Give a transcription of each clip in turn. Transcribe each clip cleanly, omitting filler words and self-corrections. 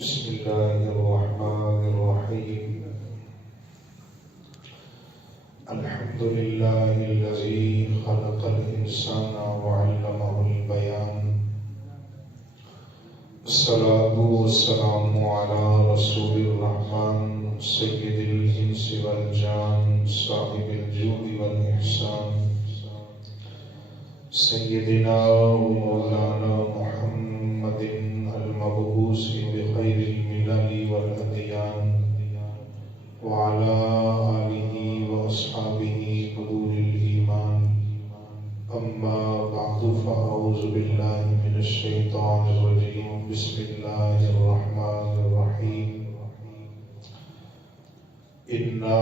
بسم الله الرحمن الرحيم الحمد لله الذي خلق الإنسان وعلمه البيان الصلاة والسلام على رسول الرحمن سيد الإنس والجان صاحب الجود والإحسان سيدنا ومولانا محمد المبعوث بخير الملل والأديان وعلى آله وأصحابه حضور الإيمان أما بعد فأعوذ بالله من الشيطان الرجيم بسم الله الرحمن الرحيم إنا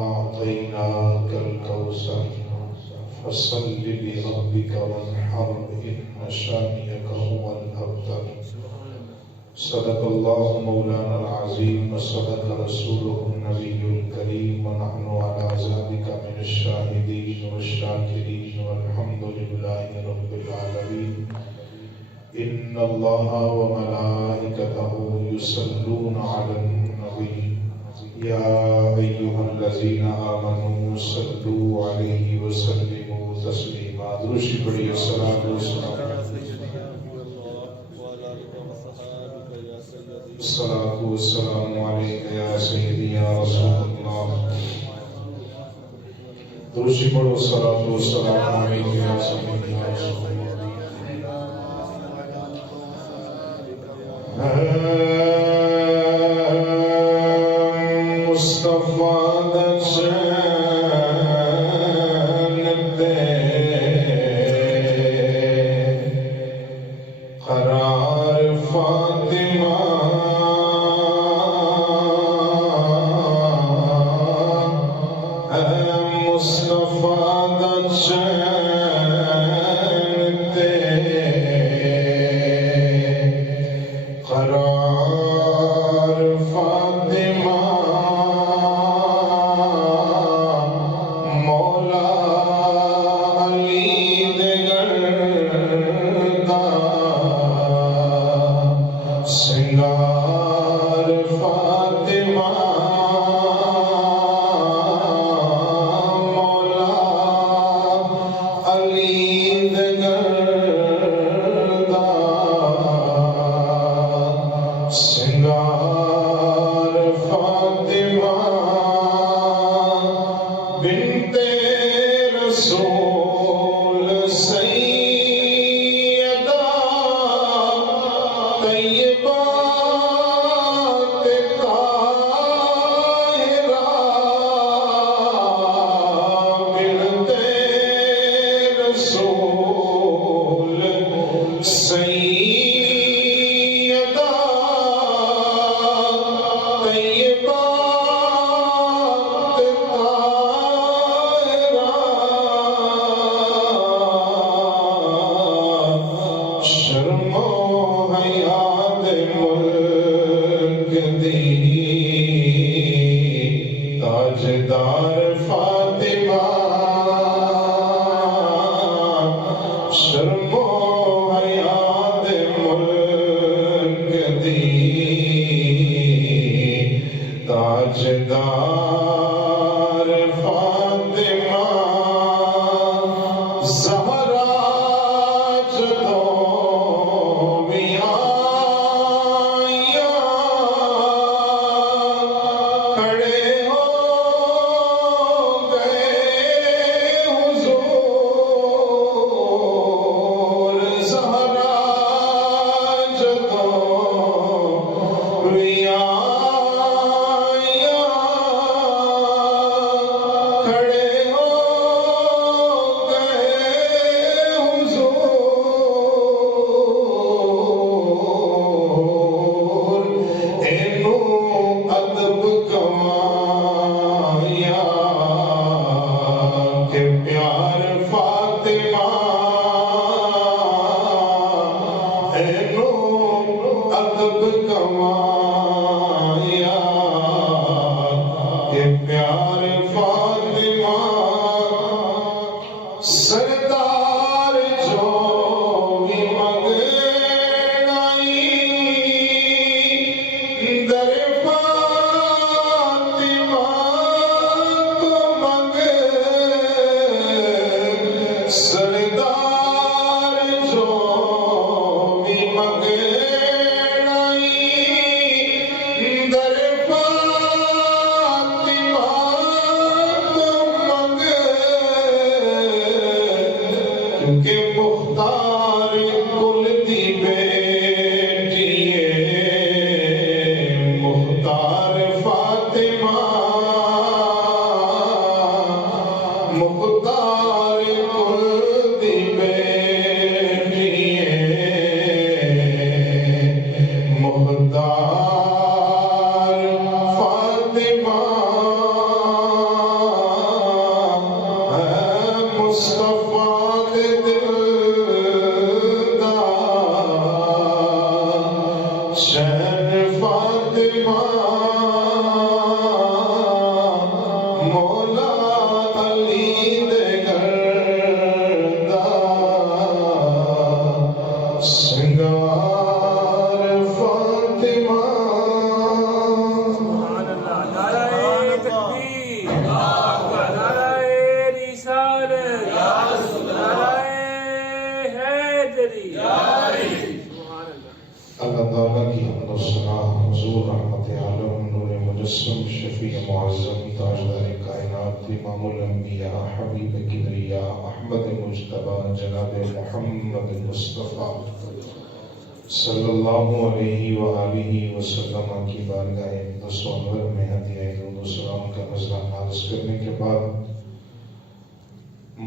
أعطيناك الكوثر فصل لربك وانحر إن شانئك هو الأبتر صدق الله مولانا العظيم وصدق رسوله النبي الكريم ونحن على ذلك من الشاهدين والشاكرين والحمد لله رب العالمين إن الله وملائكته يصلون على النبي يا أيها الذين آمنوا صلوا عليه وسلموا تسليما درود پڑھیے الصلاة والسلام عليك يا سيدي يا رسول الله درود پڑھو الصلاة والسلام عليك يا سيدي يا رسول الله شہر فاطمہ مولا علی دے گھر دا سنگار فاطمہ اللہ تعالیٰ کی حمد و ثنا حضور رحمت عالم نور مجسم شفیع معظم تاجدار کائنات امام الانبیاء حبیب کبریا احمد مجتبی جناب محمد مصطفیٰ صلی اللہ علیہ وآلہ وسلم کی بارگاہ اقدس و انور میں ہدیہ درود و سلام کا نذرانہ عرض کرنے کے بعد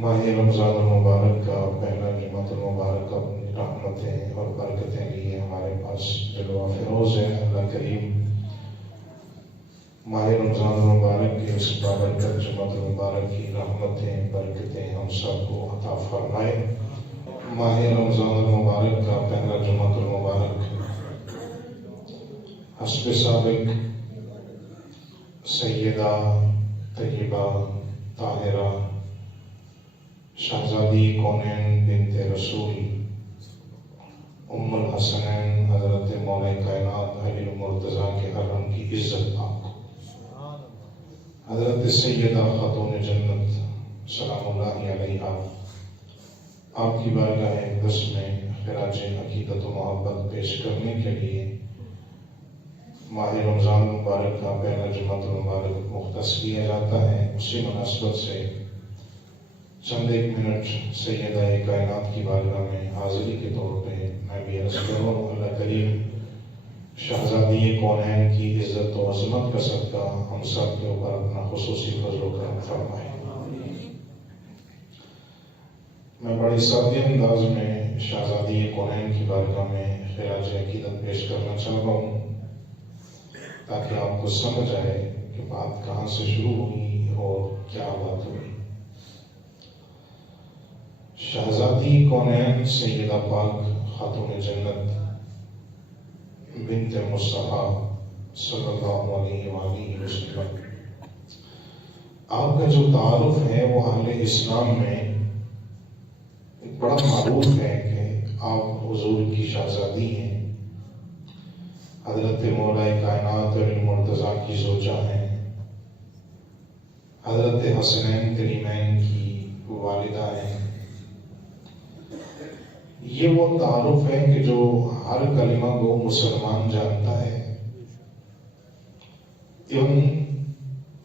ماہ رمضان المبارک کا پہلا جمعۃ المبارک اپنی رحمتیں اور برکتیں لیے ہمارے پاس جلوہ فروز ہے۔ اللہ کریم ماہ رمضان المبارک کے اس بابرکت جمعۃ المبارک کی رحمتیں برکتیں ہم سب کو عطا فرمائے۔ ماہ رمضان المبارک کا پہلا جمعۃ المبارک حسب سابق سیدہ طیبہ طاہرہ شہزادی کونین بنت رسول ام الحسنین حضرت مولا کائنات علی المرتضیٰ کے حرم کی عزت پاک حضرت سیدہ خاتون جنت سلام اللہ علیہا آپ کی بارگاہ اقدس میں خراج عقیدت و محبت پیش کرنے کے لیے ماہ رمضان مبارک کا پہلا جمعۃ المبارک مختص کیا جاتا ہے۔ اسی مناسبت سے چند ایک منٹ سیدہ کائنات کی بارگاہ میں حاضری کے طور پہ میں بھی عرض کروں۔ اللہ کریم شہزادی کونین کی عزت و عظمت کا صدقہ ہم سب کے اوپر اپنا خصوصی فضل و کرم فرمائے۔ میں بڑی سادہ انداز میں شہزادی کونین کی بارگاہ میں خراج عقیدت پیش کرنا چاہ رہا ہوں تاکہ آپ کو سمجھ آئے کہ بات کہاں سے شروع ہوئی اور کیا بات ہوئی۔ شہزادی کونین سیدہ پاک خاتون جنت بنت مصطفیٰ صلی اللہ علیہ وآلہ وسلم، آپ کا جو تعارف ہے وہ اہل اسلام میں بڑا معروف ہے کہ آپ حضور کی شہزادی ہیں، حضرت مولا کائنات علی المرتضیٰ کی زوجہ ہیں، حضرت حسنین کریمین کی والدہ ہیں۔ یہ وہ تعارف ہے کہ جو ہر کلمہ کو مسلمان جانتا ہے،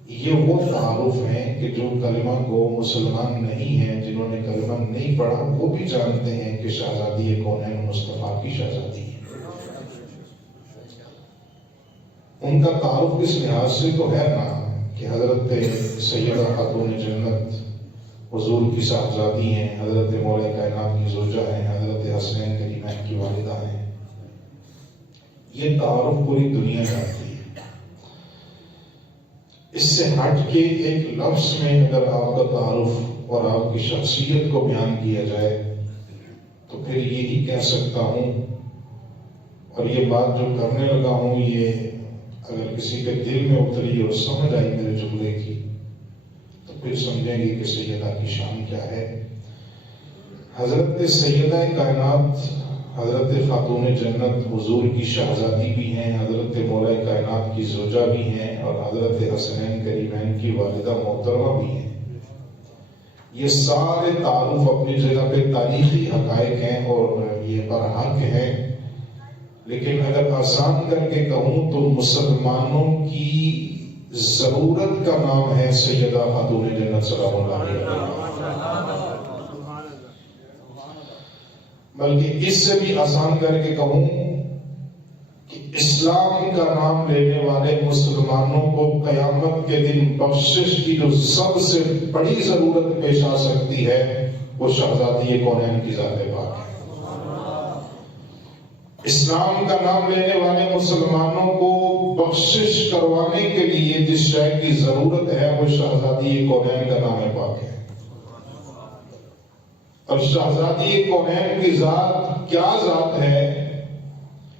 یہ وہ تعارف ہے کہ جو کلمہ کو مسلمان نہیں ہیں، جنہوں نے کلمہ نہیں پڑھا وہ بھی جانتے ہیں کہ شہزادی کونین مصطفیٰ کی شہزادی ہے۔ ان کا تعارف اس لحاظ سے تو ہے نا کہ حضرت سیدہ خاتون جنت حضور کی صاحبزادی ہیں، حضرت مولا کائنات کی زوجہ ہیں، حضرت حسنین کریمین کی والدہ ہیں۔ یہ تعارف پوری دنیا جانتی ہے۔ اس سے ہٹ کے ایک لفظ میں اگر آپ کا تعارف اور آپ کی شخصیت کو بیان کیا جائے تو پھر یہی کہہ سکتا ہوں، اور یہ بات جو کرنے لگا ہوں یہ اگر کسی کے دل میں اتری اور سمجھ آئی میرے جملے کی تو پھر سمجھیں گے کہ سیدہ کی شان کیا ہے۔ حضرت سیدہ کائنات حضرت خاتون جنت حضور کی شہزادی بھی ہیں، حضرت مولا کائنات کی زوجہ بھی ہیں، اور حضرت حسنین کریمین کی والدہ محترمہ بھی ہیں۔ یہ سارے تعارف اپنی جگہ پہ تاریخی حقائق ہیں اور یہ برحق ہیں، لیکن اگر آسان کر کے کہوں تو مسلمانوں کی ضرورت کا نام ہے سیدہ خاتون جنت سلام اللہ علیہا۔ بلکہ اس سے بھی آسان کر کے کہوں کہ اسلام کا نام لینے والے مسلمانوں کو قیامت کے دن بخشش کی جو سب سے بڑی ضرورت پیش آ سکتی ہے وہ شہزادی کونین کی ذات پاک ہے۔ اسلام کا نام لینے والے مسلمانوں کو بخشش کروانے کے لیے جس شے کی ضرورت ہے وہ شہزادی کونین کا نام پاک ہے۔ اور شہزادی کونین کی ذات کیا ذات ہے؟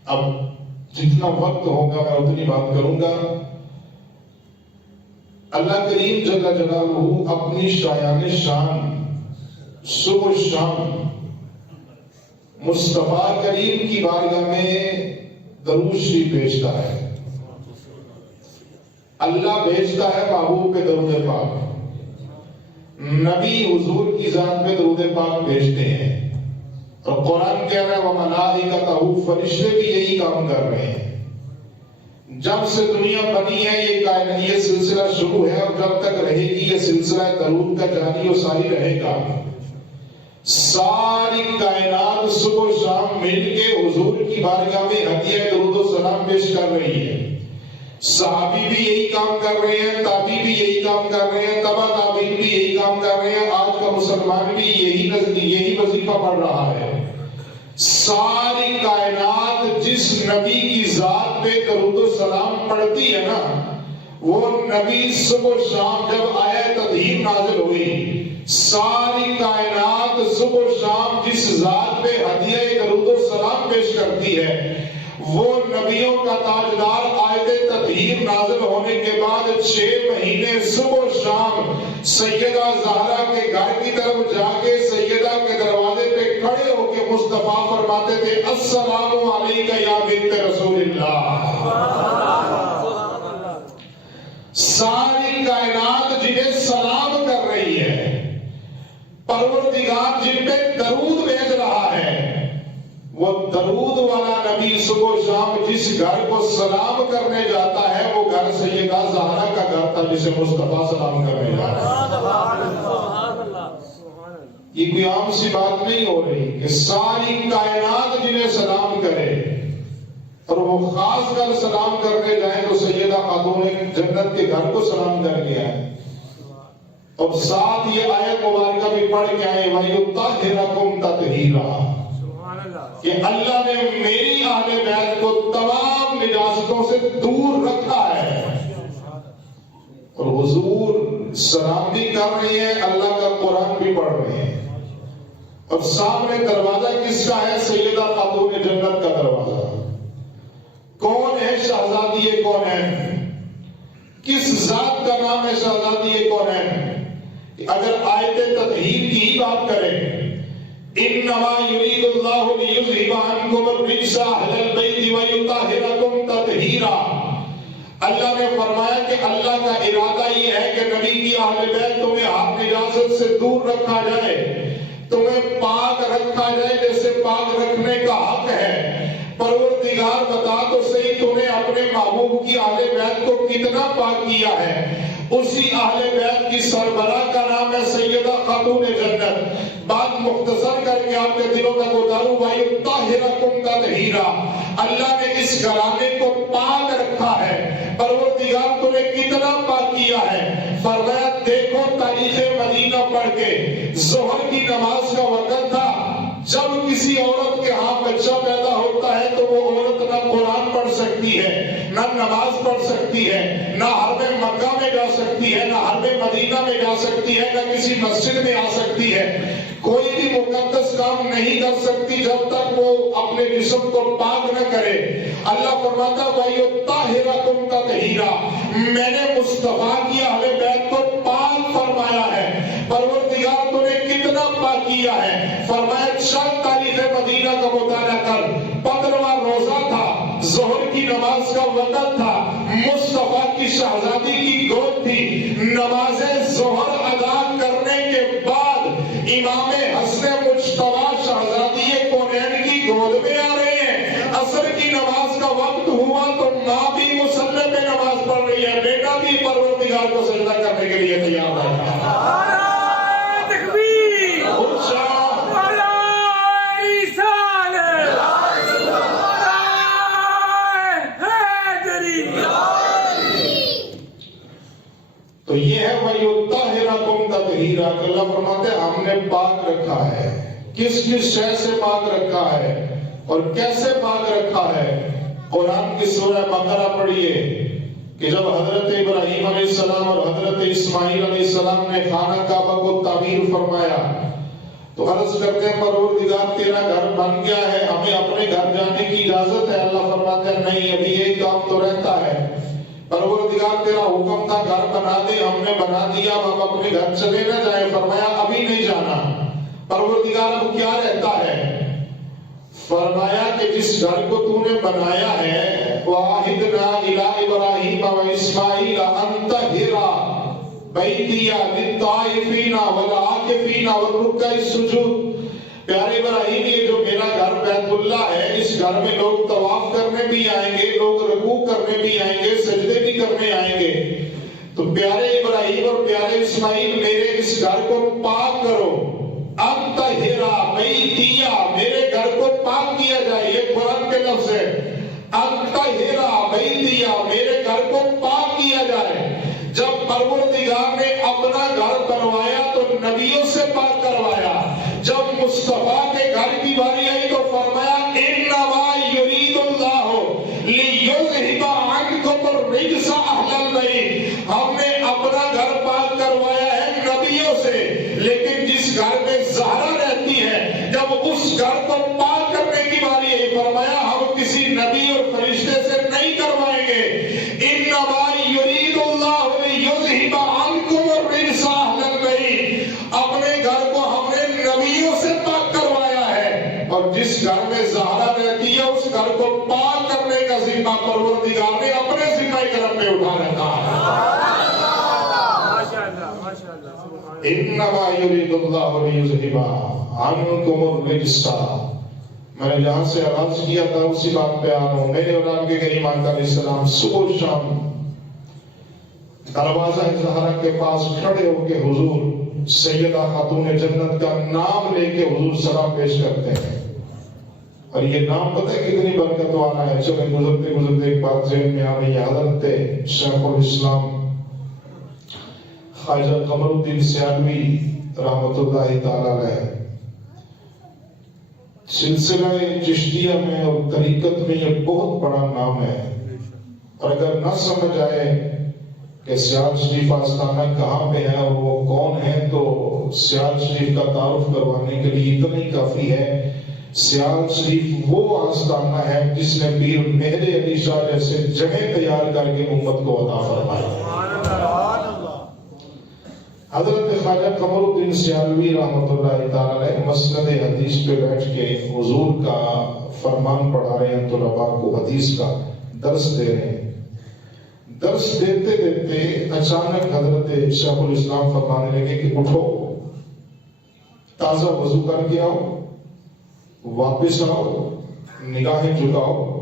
اب جتنا وقت ہوگا میں اتنی بات کروں گا۔ اللہ کریم جل جلالہ اپنی شایان شان صبح و شام مصطفیٰ کریم کی بارگاہ میں درود شریف بھیجتا ہے۔ اللہ بھیجتا ہے محبوب پہ درود پاک، نبی حضور کی ذات پہ درود پاک بھیجتے ہیں، اور قرآن کہہ رہا ہے وَمَلَائِكَتُهُ، فرشتے بھی یہی کام کر رہے ہیں۔ جب سے دنیا بنی ہے یہ سلسلہ شروع ہے، اور جب تک رہے گی یہ سلسلہ درود کا جاری و ساری رہے گا۔ ساری کائنات صبح و شام مل کے حضور کی بارگاہ میں ہدیہ درود و سلام پیش کر رہی ہے۔ صحابی بھی یہی کام کر رہے ہیں، تابعی بھی یہی کام کر رہے ہیں، تبع تابعین بھی یہی کام کر رہے ہیں، آج کا مسلمان بھی یہی وظیفہ پڑھ رہا ہے۔ ساری کائنات جس نبی کی ذات پہ درود و سلام پڑھتی ہے نا، وہ نبی صبح و شام جب آیت تطہیر نازل ہوئی، ساری کائنات صبح و شام جس ذات پہ ہدیہ درود و سلام پیش کرتی ہے، وہ نبیوں کا تاجدار آیت تطہیر نازل ہونے کے بعد 6 مہینے صبح و شام سیدہ زہرا کے گھر کی طرف جا کے سیدہ کے دروازے پہ کھڑے ہو کے مصطفیٰ فرماتے تھے السلام علیکہ یا بنت رسول اللہ۔ ساری کائنات جنہیں سلام کر رہی ہے، پروردگار جن پہ درود بھیج رہا ہے، وہ درود والا نبی صبح و شام جس گھر کو سلام کرنے جاتا ہے وہ گھر سیدہ زہرا کا گھر تھا جسے مصطفیٰ سلام کرنے جاتا ہے۔ یہ کوئی عام سی بات نہیں ہو رہی کہ ساری کائنات جنہیں سلام کرے، اور وہ خاص کر سلام کرنے جائیں تو سیدہ خاتون جنت کے گھر کو سلام کر گیا ہے، اور ساتھ یہ آیت مبارکہ بھی پڑھ کے آئے وَيُطَهِّرَكُمْ تَطْهِيرًا، کہ اللہ نے میری اہل بیت کو تمام نجاستوں سے دور رکھا ہے۔ اور حضور سلام بھی کر رہے ہیں، اللہ کا قرآن بھی پڑھ رہے ہیں، اور سامنے دروازہ کس کا ہے؟ سیدہ خاتون جنت کا دروازہ۔ کون ہے شہزادی کونین؟ کس ذات کا نام ہے شہزادی کونین؟ اگر آیت تطہیر کی ہی بات کریں، انما یرید اللہ لیذھب عنکم الرجس اہل البیت ویطہرکم تطہیرا، اللہ نے فرمایا کہ اللہ کا ارادہ یہ ہے کہ نبی کی اہل بیت تمہیں ہر نجاست سے دور رکھا جائے، تمہیں پاک رکھا جائے جیسے پاک رکھنے کا حق ہے۔ پروردگار بتا تو صحیح تمہیں اپنے محبوب کی اہل بیت کو کتنا پاک کیا ہے۔ اسی اہل بیت کی سربراہ کا نام ہے سیدہ خاتون جنت۔ بات مختصر کر کے آپ کے دلوں تک اتاروں، وَيُطَهِّرَكُمْ تَطْهِيرًا، اللہ نے اس گھرانے کو پاک رکھا ہے۔ پروردگار تمہیں کتنا پاک کیا ہے؟ فرمایا دیکھو تاریخ مدینہ پڑھ کے، ظہر کی نماز کا وقت تھا، جب کسی عورت کے ہاں بچہ پیدا ہوتا ہے تو وہ عورت نہ قرآن پڑھ سکتی ہے، نہ نماز پڑھ سکتی ہے، نہ حرم مکہ میں جا سکتی ہے، نہ حرم مدینہ میں جا سکتی ہے، نہ کسی مسجد میں آ سکتی ہے، کوئی بھی مقدس کام نہیں کر سکتی جب تک وہ اپنے جسم کو پاک نہ کرے۔ اللہ فرماتا وَيُطَهِّرَكُمْ تَطْهِيرًا، میں نے مصطفیٰ کی اہل بیت کو پاک فرمایا ہے۔ پروردگار تمہیں کتنا پاک کیا ہے؟ فرمایا چند تاریخ مدینہ کا مطالعہ کر، 15واں روزہ تھا، ظہر کی نماز کا وقت تھا، مصطفیٰ کی شہزادی کی گود تھی، نماز ظہر ادا کرنے کے بعد امام حسن مجتبیٰ شہزادی کونین کی گود میں آ رہے ہیں۔ عصر کی نماز کا وقت ہوا تو ماں بھی مصلی پہ نماز پڑھ رہی ہے، بیٹا بھی پروردگار کو سجدہ کرنے کے لیے تیار ہے۔ تو یہ ہے وَيُطَهِّرَكُمْ تَطْهِيرًا، کہ اللہ فرماتے ہیں ہم نے پاک رکھا ہے۔ کس کس شے سے پاک رکھا ہے اور کیسے پاک رکھا ہے؟ قرآن کی سورہ بقرہ پڑھیے کہ جب حضرت ابراہیم علیہ السلام اور حضرت اسماعیل علیہ السلام نے خانہ کعبہ کو تعمیر فرمایا تو عرض کرتے ہیں پروردگار تیرا گھر بن گیا ہے، ہمیں اپنے گھر جانے کی اجازت ہے؟ اللہ فرماتا ہے نہیں، ابھی ایک کام تو رہتا ہے۔ پروردگار تیرا حکم تھا گھر بنا دے، ہم نے بنا دیا، اب اپنے گھر چلے نہ جائیں۔ فرمایا ابھی نہیں جانا۔ پروردگار اب کیا رہتا ہے؟ فرمایا کہ جس گھر کو تو نے بنایا ہے، وَعَهِدْنَا إِلَىٰ إِبْرَاهِيمَ وَإِسْمَاعِيلَ أَن طَهِّرَ بَيْتِيَ لِلطَّائِفِينَ وَالْعَاكِفِينَ وَالرُّكَّعِ السُّجُودِ۔ پیارے ابراہیم، یہ جو میرا گھر بیت اللہ ہے، اس گھر میں لوگ طواف کرنے بھی آئیں گے، لوگ رکوع کرنے بھی آئیں گے، سجدے بھی کرنے آئیں گے۔ تو پیارے ابراہیم اور پیارے اسماعیل، میرے اس گھر کو پاک کرو۔ ان طہرا بیتیا، میرے گھر کو پاک کیا جائے، یہ قرآن کے لفظ ہے۔ ان طہرا بیتیا، میرے گھر کو پاک کیا جائے۔ جب پروردگار نے اپنا گھر بنوایا تو نبیوں سے پاک کروایا۔ جب مصطفیٰ کے گھر کی باری آئی تو فرمایا انما یرید اللہ لیذھب عنکم الرجس اہل البیت۔ ہم نے اپنا گھر پاک کروایا ہے نبیوں سے، لیکن جس گھر میں زہرا رہتی ہے، جب اس گھر کو پاک کرنے کی باری آئی، فرمایا ہم کسی نبی اور فرشتے سے نہیں کروائیں گے۔ انما یرید اللہ لیذھب عنکم الرجس اہل البیت۔ اپنے گھر کو ہم نے نبیوں سے پاک کروایا ہے، اور جس گھر میں زہرا رہتی ہے اس گھر کو پاک کرنے کا ذمہ پروردگار نے اپنے ذمہ کرم میں اٹھا رکھا ہے۔ انما یرید اللہ لیذھب عنکم الرجس۔ میں نے جہاں سے آغاز کیا تھا اسی بات پہ آ رہا ہوں۔ میرے اور آپ کے کریم آقا علیہ السلام صبح شام دروازہ زہرا کے پاس کھڑے ہو کے حضور سیدہ خاتون جنت کا نام لے کے حضور سلام پیش کرتے ہیں۔ اور یہ نام پتہ ہے کتنی برکت والا ہے۔ چلے گزرتے گزرتے ایک بات ذہن میں آ رہی ہے۔ حضرت شیخ الاسلام خواجہ قمر الدین سیالوی رحمۃ اللہ تعالی علیہ سلسلہ چشتیہ میں اور طریقت میں یہ بہت بڑا نام ہے، اور اگر نہ سمجھ آئے کہ سیال شریف آستانہ کہاں پہ ہے اور وہ کون ہے، تو سیال شریف کا تعارف کروانے کے لیے اتنا ہی کافی ہے۔ سیال شریف وہ آستانہ ہے جس نے پیر مہر علی شاہ جیسے جگہ تیار کر کے امت کو عطا فرمایا۔ حضرت خواجہ قمر الدین سیالوی رحمۃ اللہ تعالی علیہ مسند حدیث پہ بیٹھ کے حضور کا فرمان پڑھا رہے ہیں، طلباء کو حدیث کا درس دے رہے ہیں۔ درس دیتے دیتے اچانک حضرت شیخ الاسلام فرمانے لگے کہ اٹھو، تازہ وضو کر کے آؤ، واپس آؤ، نگاہیں جھکاؤ۔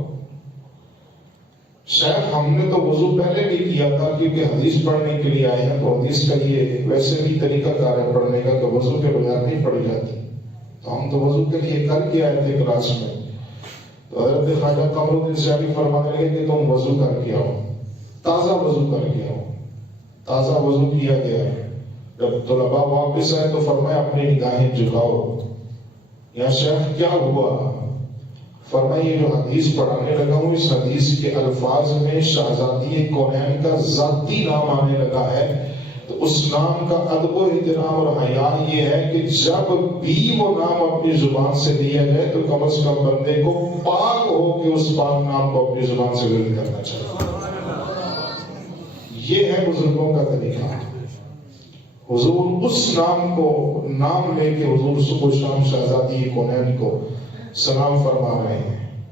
شیخ ہم نے تو وضو پہلے بھی کیا تھا، کیونکہ حدیث پڑھنے کے لیے آئے ہیں، تو حدیث کا یہ ویسے بھی طریقہ کار ہے پڑھنے کا کہ وضو کے بغیر نہیں پڑھی جاتی، تو ہم تو وضو کے لیے کر کے آئے تھے کلاس میں۔ تو حضرت خواجہ قمر الدین سیالوی فرمانے لگے کہ تم وضو کر کے آؤ، تازہ وضو کر کے آؤ۔ تازہ وضو کیا گیا۔ جب طلباء واپس آئے تو فرمایا اپنی نگاہیں جھکاؤ۔ یا شیخ کیا ہوا؟ فرمایا یہ جو حدیث پڑھانے لگا ہوں، اس حدیث کے الفاظ میں شہزادی کونین کا ذاتی نام آنے لگا ہے، تو اس نام کا ادب و احترام اور حیا یہ ہے کہ جب بھی وہ نام اپنی زبان سے لیا جائے تو کم از کم بندے کو پاک ہو کہ اس پاک نام کو اپنی زبان سے ورد کرنا چاہیے۔ یہ ہے بزرگوں کا طریقہ۔ حضور اس نام کو نام لے کے حضور صبح شام شہزادی کونین کو سلام فرما رہے ہیں۔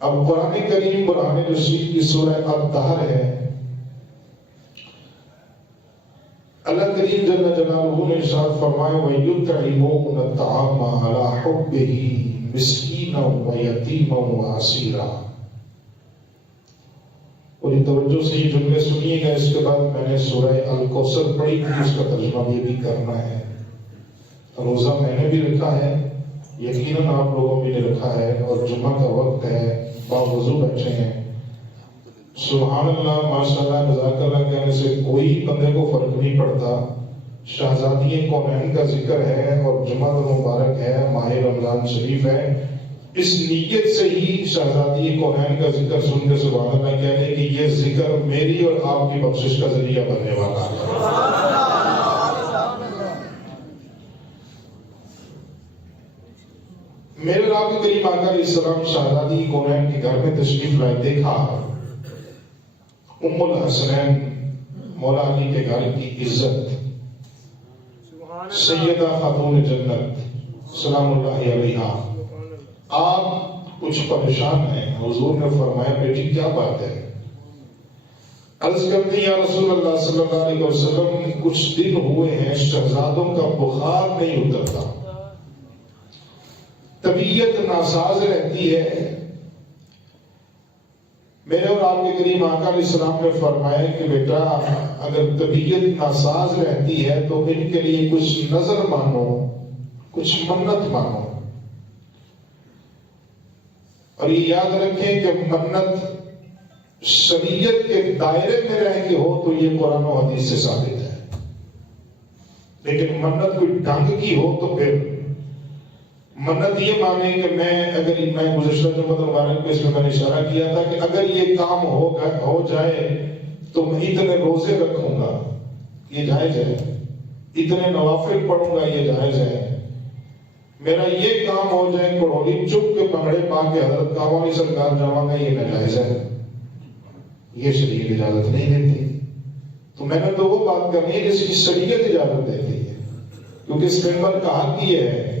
اب قرآن کریم برہان رشید کی سورہ الدہر ہے۔ اللہ کریم جل جلالہ نے ارشاد فرمایا وَيُطْعِمُونَ الطَّعَامَ عَلَى حُبِّهِ مِسْكِينًا وَيَتِيمًا وَأَسِيرًا۔ پوری توجہ سے یہ جملے سنیے گا، اس کے بعد میں نے سورہ الکوثر پڑھی تھی، اس کا ترجمہ یہ بھی کرنا ہے۔ روزہ میں نے بھی رکھا ہے، یقیناً آپ لوگوں بھی نے رکھا ہے، اور جمعہ کا وقت ہے، باوضو بیٹھے ہیں۔ سبحان اللہ، ماشاءاللہ، جزاک اللہ کہنے سے کوئی بندے کو فرق نہیں پڑتا۔ شہزادی کونین کا ذکر ہے اور جمعہ مبارک ہے، ماہ رمضان شریف ہے۔ اس نیت سے ہی شہزادی کونین کا ذکر سن کے سبحان اللہ کہنے کہ یہ ذکر میری اور آپ کی بخشش کا ذریعہ بننے والا ہے۔ میرے رب کریم آقا علیہ السلام شہزادی کونین کے گھر میں تشریف لائے، دیکھا ام الحسنین مولا علی کے گھر کی عزت، سیدہ خاتون جنت سلام اللہ علیہا۔ آپ کچھ پریشان ہیں، حضور نے فرمایا بیٹی کیا بات ہے؟ عرض کرتی یا رسول اللہ صلی اللہ علیہ وسلم کچھ دن ہوئے ہیں شہزادوں کا بخار نہیں اترتا، طبیعت ناساز رہتی ہے۔ میرے اور آپ کے کریم آقا علیہ السلام نے فرمایا کہ بیٹا اگر طبیعت ناساز رہتی ہے تو ان کے لیے کچھ نظر مانو، کچھ منت مانو، اور یہ یاد رکھیں کہ منت شریعت کے دائرے میں رہ کے ہو تو یہ قرآن و حدیث سے ثابت ہے، لیکن منت کوئی ڈھنگ کی ہو تو پھر منت یہ مانے کہ میں گزشتہ جمعہ مبارک میں اس میں نے اشارہ کیا تھا کہ اگر یہ کام ہو جائے تو میں اتنے روزے رکھوں گا، یہ جائز ہے، اتنے نوافل پڑھوں گا، یہ جائز ہے، میرا یہ کام ہو جائے کڑولی چپ کے پگڑے پا کے حضرت کاملی سرکار جاؤں گا، یہ ناجائز ہے، یہ شریعت اجازت نہیں دیتی۔ تو میں نے تو وہ بات کرنی ہے جس کی شریعت اجازت دیتی ہے، کیونکہ اس پیغمبر کا حق یہ ہے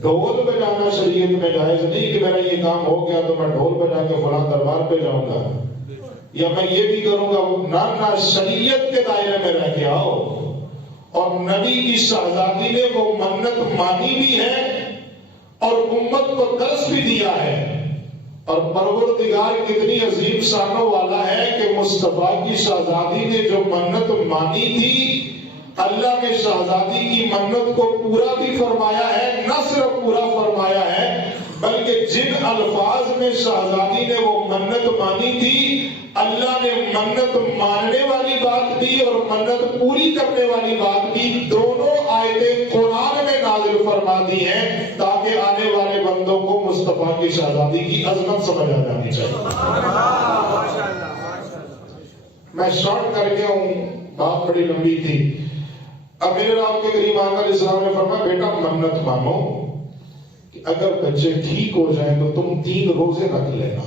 ڈھول بجانا شریعت میں جائز نہیں کہ میرا یہ کام ہو گیا تو میں ڈھول بجا کے فلاں دربار پہ جاؤں گا یا میں یہ بھی کروں گا، نہ شریعت کے دائرے میں رہ کے آؤ۔ اور نبی کی شہزادی نے وہ منت مانی بھی ہے اور امت کو درس بھی دیا ہے، اور پروردگار کتنی عظیم شانوں والا ہے کہ مصطفیٰ کی شہزادی نے جو منت مانی تھی اللہ نے شہزادی کی منت کو پورا بھی فرمایا ہے، نہ صرف پورا فرمایا ہے بلکہ جن الفاظ میں شہزادی نے وہ منت مانی تھی اللہ نے منت ماننے والی بات بھی اور منت پوری کرنے والی بات بھی دونوں آیتیں قرآن میں نازل فرما دی ہیں تاکہ آنے والے بندوں کو مصطفیٰ کی شہزادی کی عظمت سمجھ آ جانی چاہیے۔ میں شارٹ کر گیا ہوں، بات بڑی لمبی تھی۔ اب میرے آپ کے کریم آقا علیہ السلام نے فرمایا بیٹا منت مانو کہ اگر بچے ٹھیک ہو جائیں تو تم 3 روزے رکھ لینا۔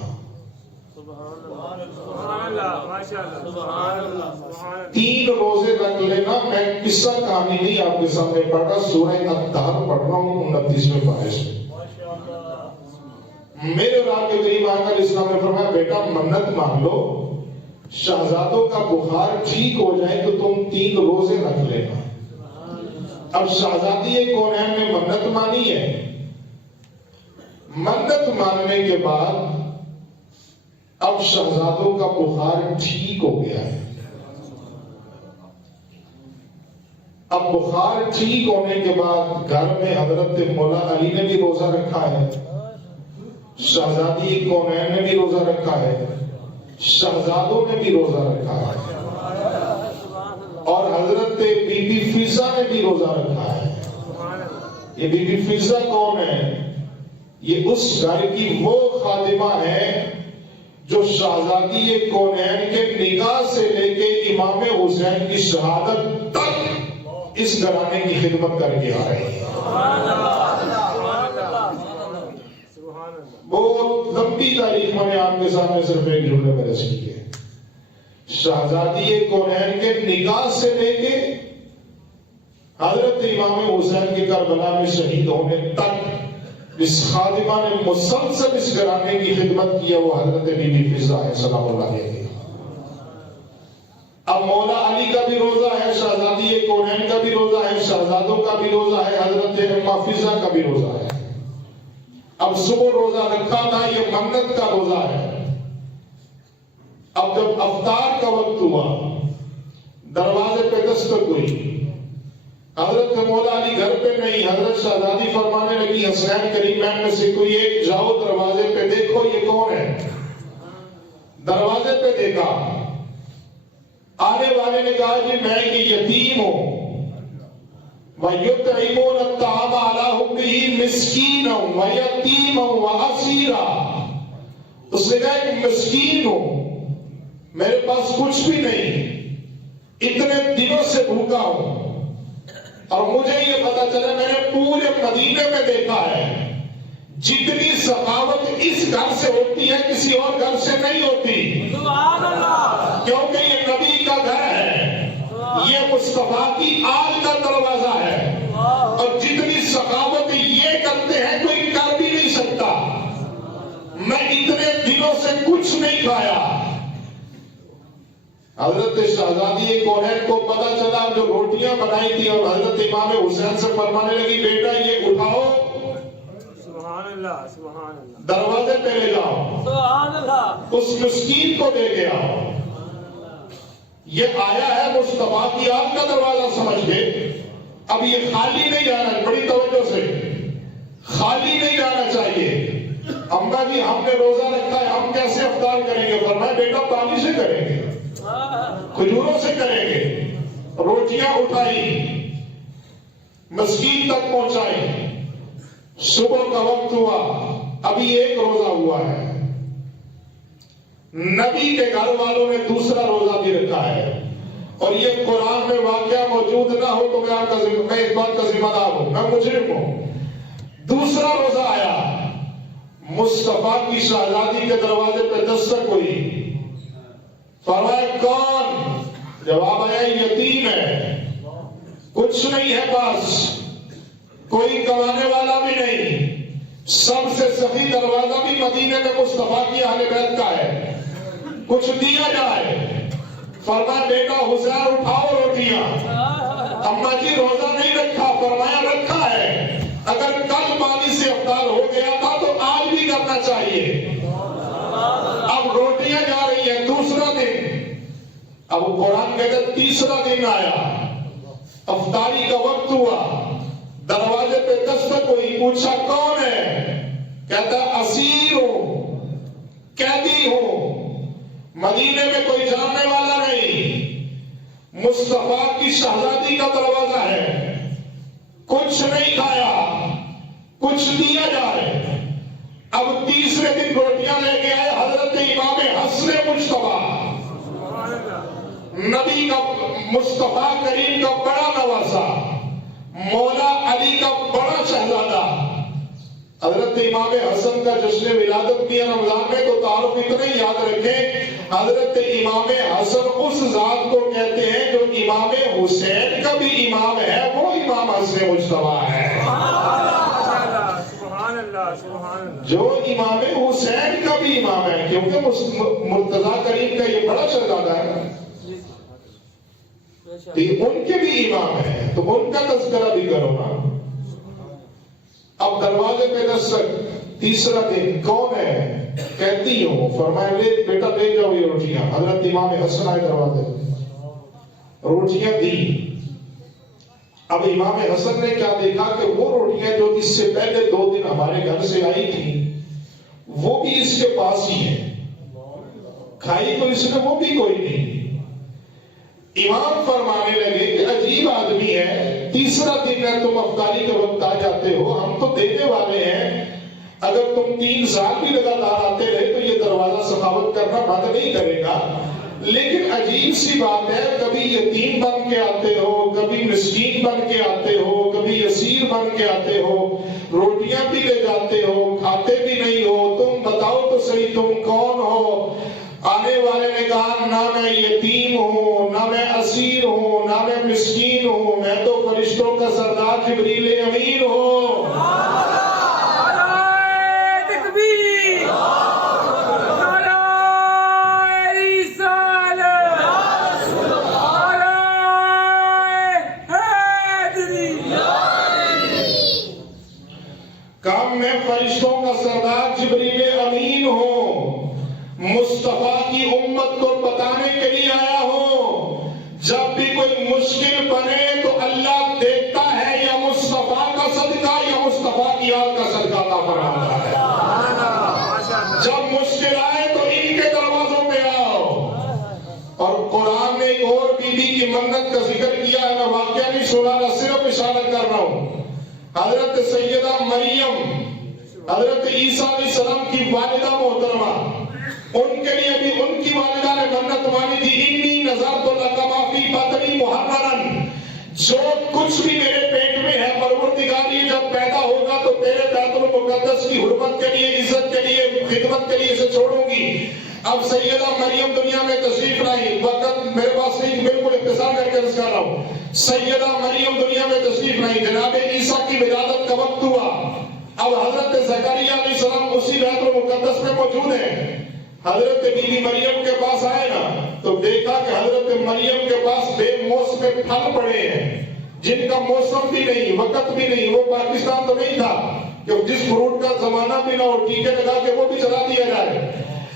3 روزے رکھ لینا۔ میں قصہ کہانی نہیں آپ کے سامنے پڑھ رہا، سورہ الطہر پڑھ رہا ہوں 29ویں پارے سے۔ میرے اور آپ کے کریم آقا علیہ السلام نے فرمایا بیٹا منت مان لو، شہزادوں کا بخار ٹھیک ہو جائے تو تم 3 روزے رکھ لینا۔ اب شہزادی کونین نے منت مانی ہے، منت ماننے کے بعد اب شہزادوں کا بخار ٹھیک ہو گیا ہے۔ اب بخار ٹھیک ہونے کے بعد گھر میں حضرت مولا علی نے بھی روزہ رکھا ہے، شہزادی کونین نے بھی روزہ رکھا ہے، شہزادوں نے بھی روزہ رکھا ہے، اور حضرت بی بی فضہ نے بھی روزہ رکھا ہے۔ یہ بی بی فضہ کون ہے؟ یہ اس گھر کی وہ خادمہ ہے جو شہزادی کونین کے نکاح سے لے کے امام حسین کی شہادت تک اس گھرانے کی خدمت کر کے آ رہی ہے۔ بہت لمبی تاریخ میں نے آپ کے سامنے صرف ایک جملے میں رس کی ہے۔ شہزادی کونین کے نکاح سے لے کے حضرت امام حسین کے کربلا میں شہید ہونے تک اس خادمہ نے مسلسل اس گھرانے کی خدمت کی ہے، وہ حضرت بی بی فضہ ہے سلام اللہ علیہ۔ اب مولا علی کا بھی روزہ ہے، شہزادی کونین کا بھی روزہ ہے، شہزادوں کا بھی روزہ ہے، حضرت اماں فضہ کا بھی روزہ ہے۔ اب صبح روزہ رکھا تھا، یہ منت کا روزہ ہے۔ اب جب افطار کا وقت ہوا دروازے پہ دستک ہوئی، حضرت مولا علی گھر پہ نہیں، حضرت شہزادی فرمانے لگی حسنین کریمین میں سے کوئی ایک جاؤ دروازے پہ دیکھو یہ کون ہے۔ دروازے پہ دیکھا، آنے والے نے کہا جی میں یہ یتیم ہوں، وَيُطْعِمُونَ الطَّعَامَ عَلَىٰ حُبِّهِ مِسْكِينًا وَيَتِيمًا وَأَسِيرًا۔ اس نے کہا کہ مسکین ہوں، میرے پاس کچھ بھی نہیں، اتنے دنوں سے بھوکا ہوں، اور مجھے یہ پتا چلا میں نے پورے مدینے میں دیکھا ہے جتنی سخاوت اس گھر سے ہوتی ہے کسی اور گھر سے نہیں ہوتی، سبحان اللہ، کیونکہ یہ نبی کا گھر ہے، یہ مصطفیٰ کی آل کا دروازہ ہے، اور جتنی سخاوت یہ کرتے ہیں کوئی کر بھی نہیں سکتا۔ میں اتنے دنوں سے کچھ نہیں کھایا۔ حضرت شہزادی کونین کو پتا چلا جو روٹیاں بنائی تھی، اور حضرت امام حسین سے فرمانے لگی بیٹا یہ اٹھاؤ، سبحان اللہ، سبحان اللہ، دروازے پہ لے جاؤ، سبحان اللہ، اس مسکین کو دے کے آؤ۔ یہ آیا ہے مصطفیٰ کی آل کا دروازہ سمجھ کے، اب یہ خالی نہیں جانا، بڑی توجہ سے خالی نہیں جانا چاہیے۔ امبا جی ہم نے روزہ رکھا ہے، ہم کیسے افطار کریں گے؟ فرمایا بیٹا پانی سے کریں گے، کھجوروں سے کریں گے۔ روٹیاں اٹھائی، مسکین تک پہنچائی، صبح کا وقت ہوا، ابھی ایک روزہ ہوا ہے۔ نبی کے گھر والوں نے دوسرا روزہ بھی رکھا ہے، اور یہ قرآن میں واقعہ موجود نہ ہو تو میں اس بات کا ذمہ دار ہوں، میں مجرم ہوں۔ دوسرا روزہ آیا، مصطفیٰ کی شہزادی کے دروازے پہ دستک ہوئی، فرمایا کون؟ جواب آیا یتیم ہے، کچھ نہیں ہے پاس، کوئی کمانے والا بھی نہیں، سب سے سخی دروازہ بھی مدینے میں مصطفیٰ کی اہل بیت کا ہے، کچھ دیا جائے۔ فرمایا بیٹا حسین اٹھاؤ روٹیاں۔ اماں جی روزہ نہیں رکھا؟ فرمایا رکھا ہے، اگر کل پانی سے افطار ہو گیا تھا تو آج بھی کرنا چاہیے۔ اب روٹیاں جا رہی ہیں، دوسرا دن، اب قرآن کہتا تیسرا دن آیا، افطاری کا وقت ہوا، دروازے پہ دستک ہوئی، پوچھا کون ہے؟ کہتا اسیر ہوں، قیدی ہوں، مدینے میں کوئی جاننے والا نہیں، مصطفیٰ کی شہزادی کا دروازہ ہے، کچھ نہیں کھایا، کچھ دیا جائے۔ اب تیسرے دن روٹیاں لے کے آئے حضرت امام حسن مجتبیٰ، نبی کا مصطفیٰ کریم کا بڑا نواسا، مولا علی کا بڑا شہزادہ۔ حضرت امام حسن کا جشن ولادت بھی ہے رمضان میں، تو تعارف اتنے یاد رکھیں، حضرت امام حسن اس ذات کو کہتے ہیں جو امام حسین کا بھی امام ہے، وہ امام حسن مجتبیٰ ہے۔ جو امام حسین کا بھی امام ہے، کیونکہ مرتضیٰ کریم کا یہ بڑا شہزادہ ہے، ان کے بھی امام ہے، تو ان کا تذکرہ بھی کرو نا۔ اب دروازے پہ دستک، تیسرا دن، کون ہے؟ کہتی ہوں۔ فرمایا لے بیٹا لے جاؤ یہ روٹیاں۔ حضرت امام حسن آئے دروازے، روٹیاں دی۔ اب امام حسن نے کیا دیکھا کہ وہ روٹیاں جو اس سے پہلے 2 دن ہمارے گھر سے آئی تھی وہ بھی اس کے پاس ہی ہیں، کھائی تو اس نے وہ بھی کوئی نہیں۔ امام فرمانے لگے کہ عجیب آدمی ہے، تیسرا دن ہے تم افطاری کے وقت آ جاتے ہو، ہم تو دینے والے ہیں، اگر تم 3 سال بھی لگاتار آتے رہے تو یہ دروازہ سخاوت کرنا بند نہیں کرے گا، لیکن عجیب سی بات ہے، کبھی یتیم بن کے آتے ہو، کبھی مسکین بن کے آتے ہو، کبھی اسیر بن کے آتے ہو، روٹیاں بھی لے جاتے ہو، کھاتے بھی نہیں ہو، تم بتاؤ تو صحیح تم کون ہو؟ آنے والے نے کہا نہ میں یتیم ہوں، نہ میں اسیر ہوں، نہ میں مسکین ہوں، میں تو فرشتوں کا سردار جبریل امین ہوں۔ میں فرشتوں کا سردار جبریل امین ہوں، مصطفیٰ کی امت کو بتانے کے لیے آیا ہوں، جب بھی کوئی مشکل بنے تو اللہ دیکھتا ہے یا مصطفیٰ کا صدقہ یا مصطفیٰ کی آل کا صدقہ عطا فرماتا ہے۔ جب مشکل آئے تو ان کے دروازوں پہ آؤ۔ اور قرآن نے ایک اور بی بی کی منت کا ذکر کیا ہے، میں واقعہ نہیں سنا رہا، صرف اشارہ کر رہا ہوں۔ حضرت سیدہ مریم، حضرت عیسیٰ علیہ السلام کی والدہ محترمہ، ان کے لیے بھی ان کی والدہ نے منت مانی تھی، انی نذرت لک ما فی بطنی محررا، جو کچھ بھی میرے پیٹ میں ہے پروردگار یہ جب پیدا ہوگا تو تیرے بیت المقدس کی حرمت کے لیے، عزت کے لیے، خدمت کے لیے اسے چھوڑوں گی۔ اب سیدہ مریم دنیا میں تشریف لائی، وقت میرے پاس نہیں، بالکل اختصار کر کے عرض کر رہا ہوں۔ سیدہ مریم دنیا میں تشریف لائی، جناب عیسیٰ کی ولادت کا وقت ہوا۔ اب حضرت زکریا علیہ السلام اسی بیت المقدس میں موجود ہیں۔ حضرت بی بی مریم کے پاس آئے نا تو دیکھا کہ حضرت مریم کے پاس بے موسم پھل پڑے ہیں جن کا موسم بھی نہیں، وقت بھی نہیں۔ وہ پاکستان تو نہیں تھا کہ جس فروٹ کا زمانہ بھی نہ ہو، ٹیکے لگا کے وہ بھی چلا دیا جائے۔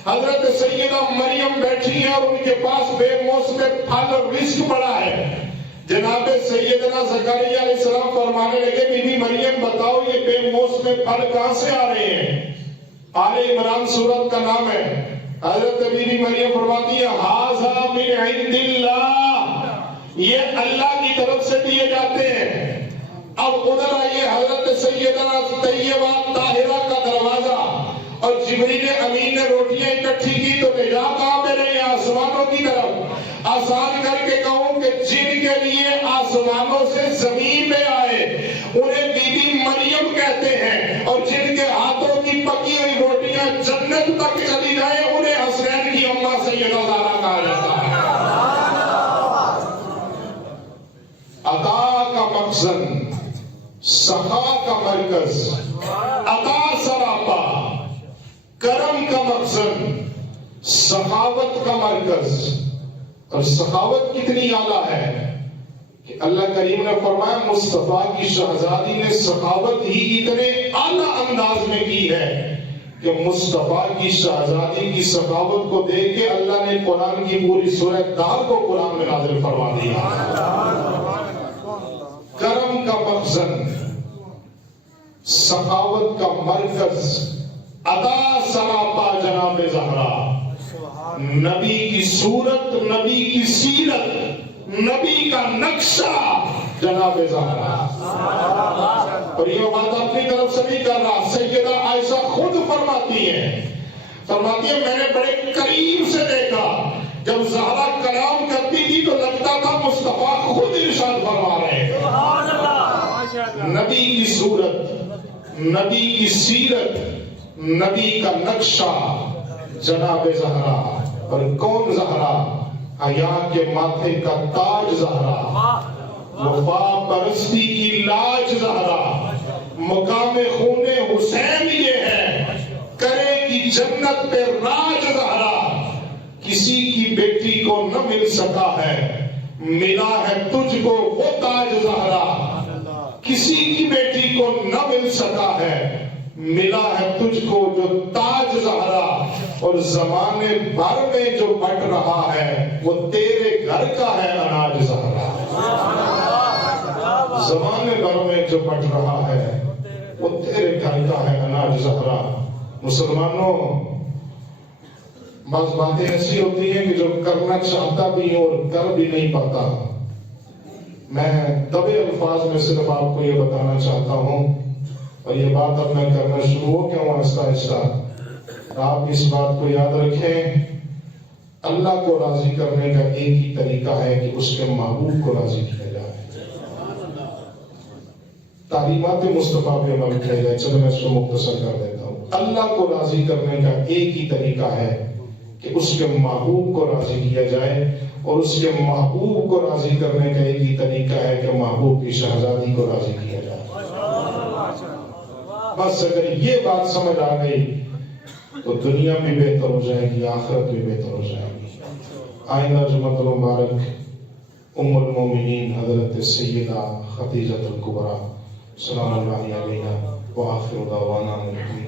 حضرت سیدہ مریم بیٹھی ہیں اور ان کے پاس بے موسم پھل اور رزق پڑا ہے۔ جناب سیدنا زکریا علیہ السلام فرمانے لگے، بی بی مریم بتاؤ یہ بے موسم پھل کہاں سے آ رہے ہیں؟ آل عمران سورت کا نام ہے۔ حضرت بی بی مریم فرماتی ہے، ھذا من عند اللہ، یہ اللہ کی طرف سے دیے جاتے ہیں۔ اب ادھر آئیے، حضرت سیدنا طیبہ طاہرہ کا دروازہ، اور جبریل امین نے روٹیاں اکٹھی کی تو لے جا کہاں پہ رہے؟ آسمانوں کی طرف۔ آسان کر کے کہوں کہ جن کے لیے آسمانوں سے زمین میں آئے انہیں بی بی مریم کہتے ہیں، اور جن کے ہاتھوں کی پکی ہوئی روٹیاں جنت تک چلی جائیں انہیں حسنین کی اماں سیدہ زہرا کہا جاتا ہے۔ عطا کا مخزن، سخا کا مرکز، عطا سراپا، کرم کا مخزن، سخاوت کا مرکز۔ اور سخاوت کتنی اعلیٰ ہے کہ اللہ کریم نے فرمایا مصطفیٰ کی شہزادی نے سخاوت ہی اتنے اعلیٰ انداز میں کی ہے کہ مصطفیٰ کی شہزادی کی سخاوت کو دیکھ کے اللہ نے قرآن کی پوری سورہ دار کو قرآن میں نازل فرما دیا۔ کرم کا مخزن، سخاوت کا مرکز، عطا سراپا جناب زہرا، نبی کی صورت، نبی کی سیرت، نبی کا نقشہ جناب زہرا۔ اور یہ بات اپنی طرف سے نہیں کر رہا، سیدہ عائشہ خود فرماتی ہے میں نے بڑے قریب سے دیکھا جب زہرا کلام کرتی تھی تو لگتا تھا مصطفیٰ خود ارشاد فرما رہے ہیں۔ نبی کی صورت، نبی کی سیرت، نبی کا نقشہ جناب زہرا۔ اور کون زہرا؟ حیا کے ماتھے کا تاج زہرا، وفا پرستی کی لاج زہرا، مقام خون حسین یہ ہے، کرے کی جنت پہ راج زہرا۔ کسی کی بیٹی کو نہ مل سکا ہے، ملا ہے تجھ کو وہ تاج زہرا۔ کسی کی بیٹی کو نہ مل سکا ہے، ملا ہے تجھ کو جو تاج زہرا۔ اور زمانے بھر میں جو بٹ رہا ہے وہ تیرے گھر کا ہے اناج زہرا۔ زمانے بھر میں جو بٹ رہا ہے وہ تیرے گھر کا ہے اناج زہرا۔ مسلمانوں، بعض باتیں ایسی ہوتی ہیں کہ جو کرنا چاہتا بھی اور کر بھی نہیں پاتا۔ میں دبے الفاظ میں صرف آپ کو یہ بتانا چاہتا ہوں، اور یہ بات اب میں کرنا شروع ہو گیا ہوں آہستہ آہستہ۔ آپ اس بات کو یاد رکھیں، اللہ کو راضی کرنے کا ایک ہی طریقہ ہے کہ اس کے محبوب کو راضی کیا جائے، تعلیمات مصطفیٰ پہ عمل کیا جائے۔ چلو میں اس کو مختصر کر دیتا ہوں۔ اللہ کو راضی کرنے کا ایک ہی طریقہ ہے کہ اس کے محبوب کو راضی کیا جائے، اور اس کے محبوب کو راضی کرنے کا ایک ہی طریقہ ہے کہ محبوب کی شہزادی کو راضی کیا جائے۔ بس اگر یہ بات سمجھ آ گئی تو دنیا بھی بہتر ہو جائے گی، آخرت بھی بہتر ہو جائے گی۔ آئندہ جمعۃ المبارک ام المومنین حضرت سیدہ خدیجہ الکبریٰ سلام اللہ علیہا وآخر دعوانا الحمد